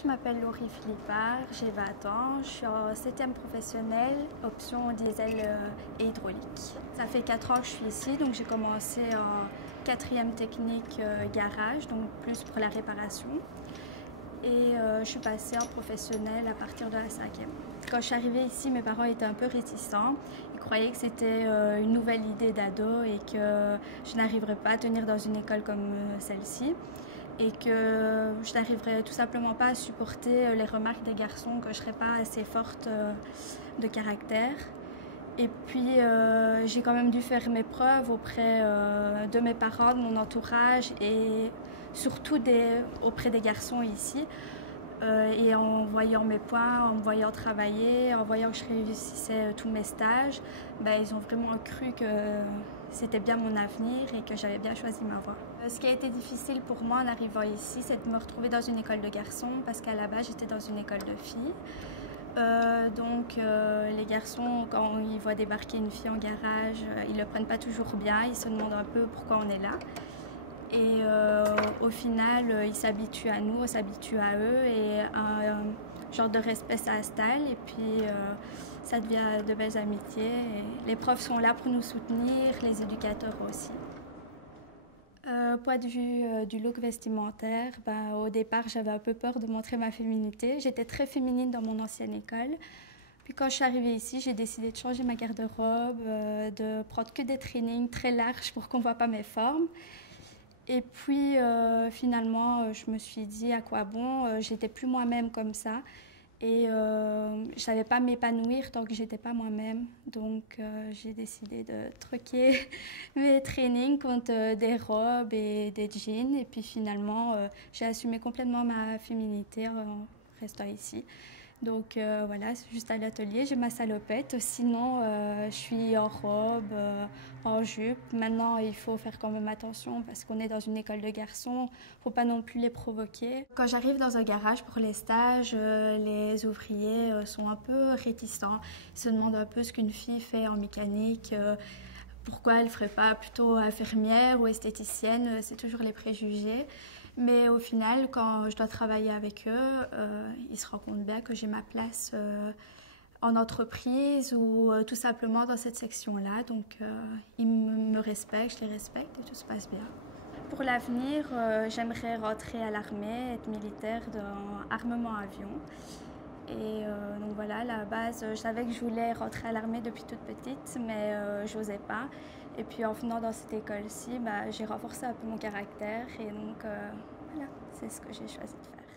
Je m'appelle Laurie Philippard, j'ai 20 ans, je suis en 7e professionnelle, option diesel et hydraulique. Ça fait 4 ans que je suis ici, donc j'ai commencé en 4e technique garage, donc plus pour la réparation. Et je suis passée en professionnelle à partir de la 5e. Quand je suis arrivée ici, mes parents étaient un peu réticents. Ils croyaient que c'était une nouvelle idée d'ado et que je n'arriverais pas à tenir dans une école comme celle-ci. Et que je n'arriverais tout simplement pas à supporter les remarques des garçons, que je ne serais pas assez forte de caractère. Et puis j'ai quand même dû faire mes preuves auprès de mes parents, de mon entourage et surtout auprès des garçons ici. Et en voyant mes points, en me voyant travailler, en voyant que je réussissais tous mes stages, ils ont vraiment cru que c'était bien mon avenir et que j'avais bien choisi ma voie. Ce qui a été difficile pour moi en arrivant ici, c'est de me retrouver dans une école de garçons parce qu'à la base j'étais dans une école de filles. Les garçons, quand ils voient débarquer une fille en garage, ils ne le prennent pas toujours bien, ils se demandent un peu pourquoi on est là. Et au final, ils s'habituent à nous, on s'habitue à eux et un genre de respect s'installe et puis ça devient de belles amitiés. Et les profs sont là pour nous soutenir, les éducateurs aussi. Point de vue du look vestimentaire, au départ j'avais un peu peur de montrer ma féminité. J'étais très féminine dans mon ancienne école. Puis quand je suis arrivée ici, j'ai décidé de changer ma garde-robe, de prendre que des trainings très larges pour qu'on ne voit pas mes formes. Et puis finalement, je me suis dit à quoi bon, j'étais plus moi-même comme ça. Et je ne savais pas m'épanouir tant que j'étais pas moi-même. Donc j'ai décidé de troquer mes trainings contre des robes et des jeans. Et puis finalement, j'ai assumé complètement ma féminité en restant ici. Donc voilà, c'est juste à l'atelier, j'ai ma salopette. Sinon, je suis en robe, en jupe. Maintenant, il faut faire quand même attention parce qu'on est dans une école de garçons. Il ne faut pas non plus les provoquer. Quand j'arrive dans un garage pour les stages, les ouvriers sont un peu réticents. Ils se demandent un peu ce qu'une fille fait en mécanique. Pourquoi elle ne ferait pas plutôt infirmière ou esthéticienne, c'est toujours les préjugés. Mais au final, quand je dois travailler avec eux, ils se rendent compte bien que j'ai ma place en entreprise ou tout simplement dans cette section-là. Donc ils me respectent, je les respecte et tout se passe bien. Pour l'avenir, j'aimerais rentrer à l'armée, être militaire dans armement avion. Et donc voilà, à la base, je savais que je voulais rentrer à l'armée depuis toute petite, mais j'osais pas. Et puis en venant dans cette école-ci, j'ai renforcé un peu mon caractère et donc voilà, c'est ce que j'ai choisi de faire.